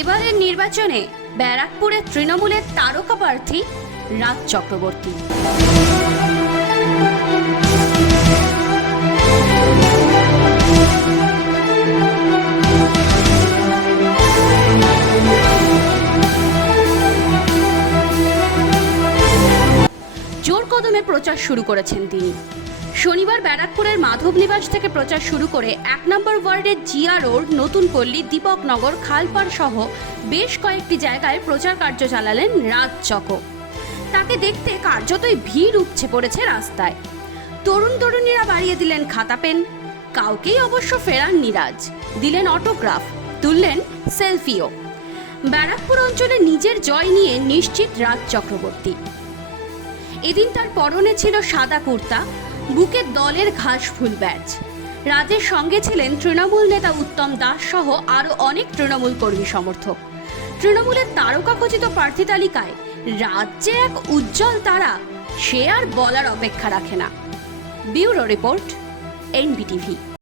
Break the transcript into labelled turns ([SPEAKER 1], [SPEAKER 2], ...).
[SPEAKER 1] এবারের নির্বাচনে ব্যারাকপুরের তৃণমূলের তারকা প্রার্থী রাজ চক্রবর্তী। জোর কদমে প্রচার শুরু করেছেন তিনি। শনিবার ব্যারাকপুরের মাধব নিবাস থেকে প্রচার শুরু করে এক নম্বর ওয়ার্ডের জিয়া রোড, নতুন পল্লী দীপকনগর খালপাড় সহ বেশ কয়েকটি জায়গায় প্রচার কার্য চালালেন রাজ চক। তাকে দেখতে কার্যতই ভিড় উপচে পড়েছে রাস্তায়। তরুণ তরুণীরা বাড়িয়ে দিলেন খাতা পেন। কাউকেই অবশ্য ফেরান নিরাজ। দিলেন অটোগ্রাফ, তুললেন সেলফিও। ব্যারাকপুর অঞ্চলে নিজের জয় নিয়ে নিশ্চিত রাজ চক্রবর্তী। এদিন তার পরনে ছিল সাদা কুর্তা বুকে দলের ঘাস ফুল ব্যাচ। রাজের সঙ্গে ছিলেন তৃণমূল নেতা উত্তম দাস সহ আরও অনেক তৃণমূল কর্মী সমর্থক। তৃণমূলের তারকা খচিত প্রার্থী তালিকায় রাজ্যে এক উজ্জ্বল তারা, সে আর বলার অপেক্ষা রাখে না। Bureau report, NBTV.